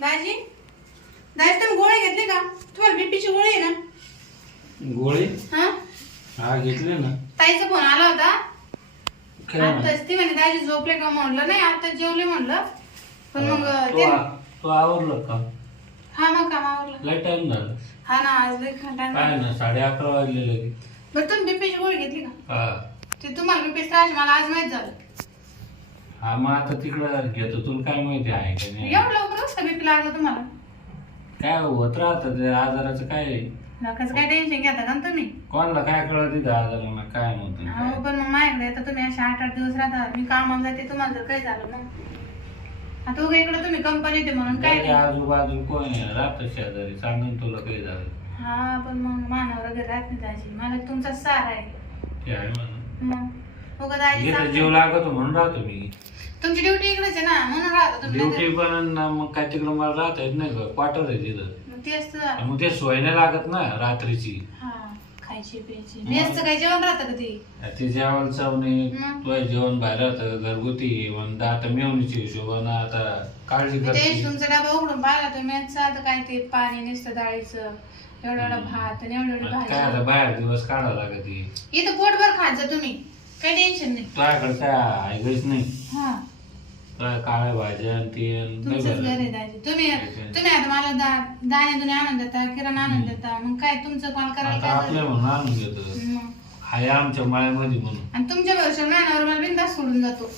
दाजी? दाजी तुम्ही गोळी घेतली का? तुम्हाला बीपीची गोळी आहे ना? गोळी? हा? हा घेतले ना. ताईचा फोन आला होता. काय म्हणे? आताच ती म्हणे दाजी झोपले का? म्हणलं नाही आता जेवले म्हणलं. पण मग तू ते आ- तू आवरलं का? हा मग काम आवरलं. लय टाइम झाला. हा ना आज लई. काय ना साडे अकरा वाजले लगे बरं तुम्ही बीपीची गोळी घेतली का? हा. ते तुम्हाला बीपी त्रास मला आज माहीत झालं. हा मग आता तिकडं घेतो. तुला काय माहिती आहे का नाही? एवढं लवकर कसं बीपी लागलं तुम्हाला? काय होत राहतं ते आजाराचं काय? आहे? नकाच काय टेन्शन घेता का तुम्ही? कोणाला काय कळत तिथं आजाराला काय म्हणतो अहो पण मग माझ्याकडे तुम्ही असे आठ आठ दिवस राहता मी कामाला जाते तुम्हाला जर काय झालं मग आता उगा इकडे तुम्ही कंपनी येते म्हणून काय नाही. आजूबाजू कोण आहे? राहतं शेजारी सांगून तुला काही झालं हा पण मग मानावर वगैरे राहत नाही दाजी. मला तुमचा सार आहे. ते आहे म्हणून मग उगा दाजी इथं सांगते. जीव लागतो म्हणून राहतो मी. तुमची ड्युटी इकडेच आहे ना म्हणून राहता तुम्ही ड्युटी पण ना मग काय तिकडं मला राहता येत नाही का क्वार्टर आहे तिथं. मग तेच तर. मग ते सोय नाही लागत ना रात्रीची. हा खायची प्यायची. मेसचं काही जेवण राहतं का ते? ती जेवण चवणी मग? तुझं जेवण बाहेर राहतं घरगुती. म्हणून आता मेवणीची हिशोबानं आता काळजी तेच करते. तुमचा डबा उघडून पाहिला तुम्ही मेसचं आता काय ते पाणी नुसतं डाळीचं एवढं एवढं भात आणि एवढी एवढी काय आता भाजी बाहेर दिवस काढावं लागत इथं पोटभर खात जा तुम्ही. काही टेन्शन नाही. तुझ्याकडे काय ऐकायच नाही. हा. तुझ्या काळ्या भाज्या आणि ते आणि लय तुमचंच घर बरं. आहे दाजी. तुम्ही तुम्ही आता मला दा- दाणे दुणे आणून देता किराणा आणून देता. मग काय तुमचं मला करायला आता काय आपल्या झालं? म्हणून आणून घेतो मग. हाय आमच्या माळ्यामध्ये म्हणून. आणि तुमच्या भरोशावर नानावर मला बिंदास सोडून जातो.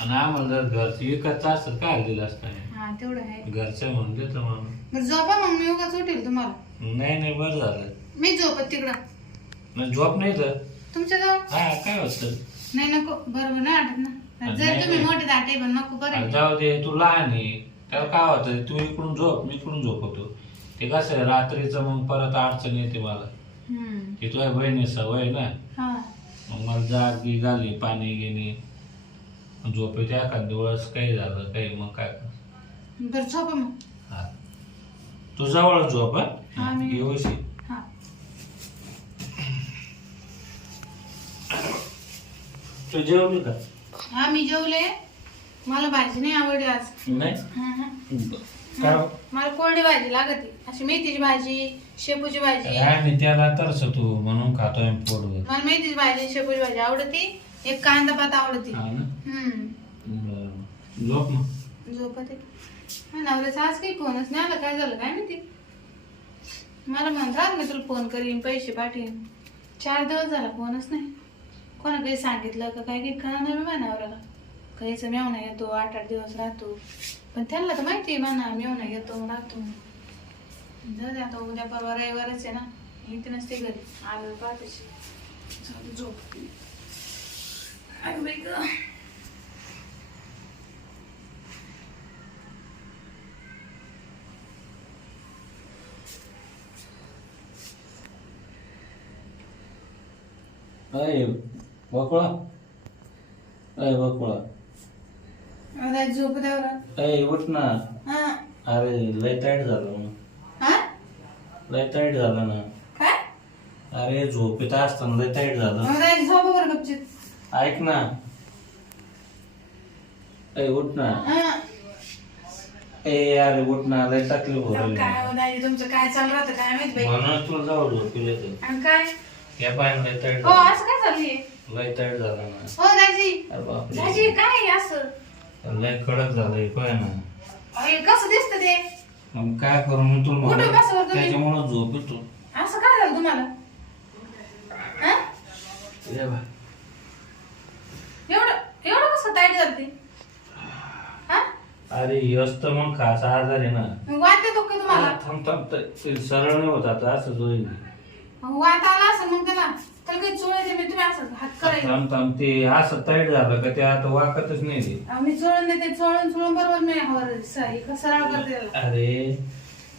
आणि आम्हाला जर घरची एकच असत काय दिलं असतं? हा तेवढं आहे. घरचं म्हणून देतो बरं झोपा मग मी उगाच उठेल तुम्हाला. नाही नाही बरं झालं. मी झोपत तिकडं. मग झोप नाही तर? तुमच्या जवळ? हा काय होतं? नाही नको. बरोबर नाही वाटत ना. जर नाही, तुम्ही नाही. मोठे दाटे पण नको बरं. अरे आहे. जाऊ दे तू लहान आहे. त्याला काय होतं तू इकडून झोप मी इकडून झोपतो ते कसं आहे रात्रीचं मग परत अडचण येते मला. हम्म. की तुझ्या बहिणी सवय आहे ना. हा. मग मला जाग झाली पाणी घेणे. झोपेच्या एखाद दिवस काही झालं काही मग काय. बरं झोपा मग. हा. तू जवळ झोप हा, हा मी- व्यवस्थित. तू जेवली का? हा मी जेवले. मला भाजी नाही आवडली आज. नाही? हा, हा. काय? मला कोरडी भाजी लागते. अशी मेथीची भाजी शेपूची भाजी. आणि त्याला तरस तू म्हणून खातोय पोटभर. मला मेथीची भाजी शेपूची भाजी आवडते. एक कांदा पात आवडते. हा ना? हम्म. बरं. झोप मग. झोपते नवऱ्याचा आज काही फोनच नाही आला. काय झालं काय माहिती? मला म्हणतात मी तुला फोन करीन पैसे पाठवीन चार दिवस झाला फोनच नाही. कोणा काही सांगितलं का काही काही कळणार नाही माझ्या नवऱ्याला काहीच मेवणा येतो आठ आठ दिवस राहतो. पण त्यांना तर माहिती आहे म्हणा मेवणा येतो राहतो. जाऊ दे आता उद्या परवा रविवारच आहे ना. इथे नसते घरी. आलो पाहते. झोप. अरे बाई गं. अय बकळा अय बकळा आता झोप द्यावर अय उठ ना. हा. अरे लय टाईट झालं. ना हा? लय टाईट झालं ना. काय? अरे झोपेत असताना लय टाईट झालं. मग जायचं झोपा बरं गपचित ऐक ना. अय उठ ना. हा. ए अरे उठ ना. लय तकलीफ काय हो तुमचं काय चालू राहतं? काय माहीत बाई? म्हणून तुला जाऊ झोपेल आणि काय? या हो असं काय लय टाईट झालं ना हो दाजी. अरे बापरे. दाजी काय आहे असं? लय कडक झालंय पाय ना? अरे कसं दिसतं ते? मग काय करू मग कुठं म्हणलं, बसवलं तुम्ही? त्याच्यामुळं झोप येतो असं काय झालं तुम्हाला? हा? ये बा. एवढं एवढं कसं टाईट झालं ते हा? अरे यस तर मग खास आजार आहे ना. मग तुम्हाला? थांब थांब ते- ते सरळ नाही होत आता असंच होईल. मग वाट आला असेल मग त्याला त्याला काही चोळ येते मी तुम्ही असं हात करायचं थांब थांब ते असं टाईट झालं का ते आता वाकतच नाही ते. मी चोळून देते चोळून चोळून बरोबर मी हवर सरळ करते त्याला. अरे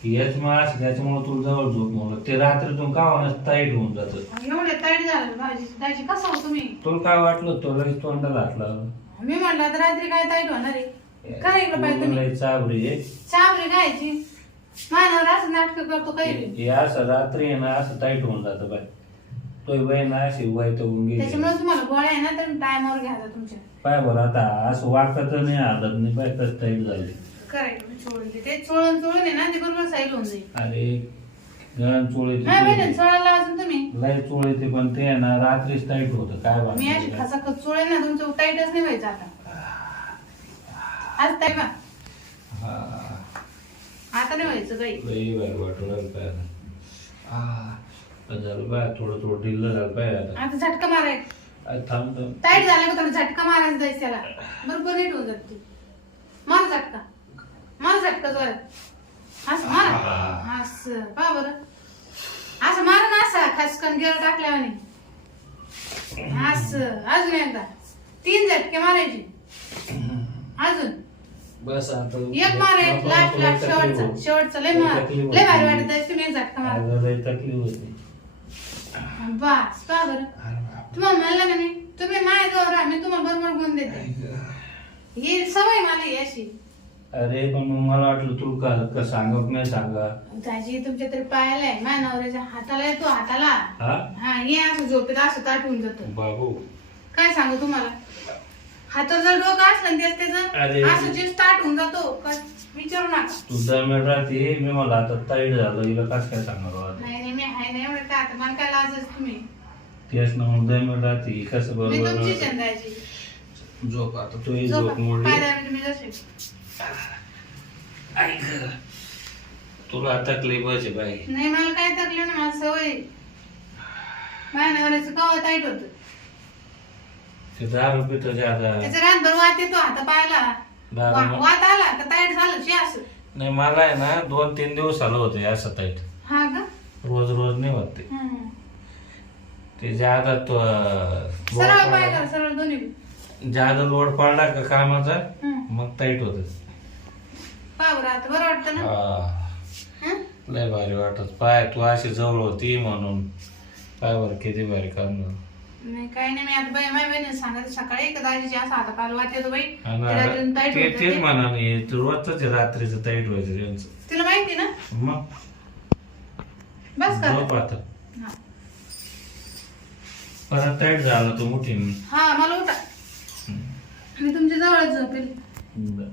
हेच मग असं त्याच्यामुळे तुला जवळ झोप म्हणलं ते रात्रीतून का होण्यास टाईट होऊन जात. एवढे टाईट झालं भाजी दाजी कसं हो तुम्ही? तुला काय वाटलं तो लगेच तोंडाला हातला मी म्हणलं तर रात्री काय टाईट होणार आहे? काय इकडं पाहिजे तुम्ही. चाबरी आहे. चाबरी खायची. मानवर असं नाटक करतो काही हे असं रात्री आहे ना असं टाईट होऊन जातं बाय तो बहीण अशी वय तर होऊन गेली. त्याच्यामुळे तुम्हाला गोळ्या आहे ना तर टायमावर घ्यायचा तुमच्या. पाय बरं आता असं वाटत नाही हालत नाही पाय कसं टाईट झाली. करायचं चोळून ते ते चोळून चोळून आहे ना ते बरोबर साईल होऊन जाईल. अरे चोळ नाही माहिती येते चोळायला अजून तुम्ही. लय चोळ येते पण ते आहे ना रात्रीच टाईट होतं. काय मी अशी बात खसा चोळे ना तुमचं टाईटच नाही व्हायचं आता. आज टाईम आता नाही व्हायचं काही लई बाय वाटून राहिलं काय आता. आ, पण झालं बाय थोडं थोडं ढिल्लं झालं पाहिजे आता. आता झटका माराय. अरे थांब थांब. टाईट झालं का थोडं झटका मारायला जायचं त्याला? बरोबर नीट होऊन जात ते. मार झटका. मार झटका जोरात. असं मारा. असं पहा बरं. असं मारा ना असं खसकन गेलं टाकल्यावाने असं अजून एकदा. तीन झटके मारायचे. अजून. बस आता एक मार एक नको, लास्ट नको, लास्ट लई शेवटचा तकलीफ शेवटचा लय मार लय भारी. वाटत आहे तुम्ही झटका मारा. तकलीफ होती. बस बरं. तुम्हाला म्हणलं ना मी तुम्ही माझ्या जवळ राहा मी तुम्हाला बरोबर गुण देते. ही सवय मला ही अशी. अरे पण मग मला वाटलं तू का का सांगत नाही सांगा. दाजी तुमच्या तरी पायाला आहे माझ्या नवऱ्याच्या हाताला येतो हाताला. हा? हा ये असं झोपेत असं ताटून जातो. बाबू. काय सांगू तुम्हाला? हातावर जर डोकं असलं ना त्याच अरे. त्याचं असं जे स्टार्ट होऊन जातो. का विचारू नका. तू दरम्यान राहते मी मला आता ताईट झालं हिला कसं काय सांगणार बाबा? नाही नाही मी आहे नाही एवढं आता मला काय लाजच तुम्ही. तेच ना मग दरम्यान राहते कसं मी तुमची बरोबर चंदाची झोप आता तू ही झोपा. मोडली. तुम्ही जसे ऐक तुला तकलीफच आहे बाई. नाही मला काय तकलीफ ना मला सवय माझ्या नवऱ्याचं कवा ताईट होत. ते दारू पितो ज्यादा रातभर वात येतो दारू वात आला का ताईट झालं शी असं? नाही मला आहे ना दोन तीन दिवस आलं होतं असं ताईट हा का? रोज रोज नाही होत ते. हम्म. ते ज्यादा तो अं, लोड सरळ पाय पडला- कर सरळ दोन्ही. बी. ज्यादा लोड पडला का कामाचा हम्म. मग टाईट होत. पहा बरं आता बरं वाटतं ना? हं? लय भारी वाटत. पाय तू अशी जवळ होती म्हणून. पाय बरं किती भारी काम. नाही काही नाही मी आता बाई माझ्या बहिणीला सांगायचं सकाळी का दाजीची असं पायाला वात येतो बाई. ताईट ते होतं तेच ते. म्हणा मी रोजच रात्रीचं टाईट व्हायचं त्यांचं. तिला माहिती ना? मग? बस का? झोप आता. हा. परत टाईट झाला तो मोठी हा मला उठा. मी तुमच्या जवळच झोपेल. बरं.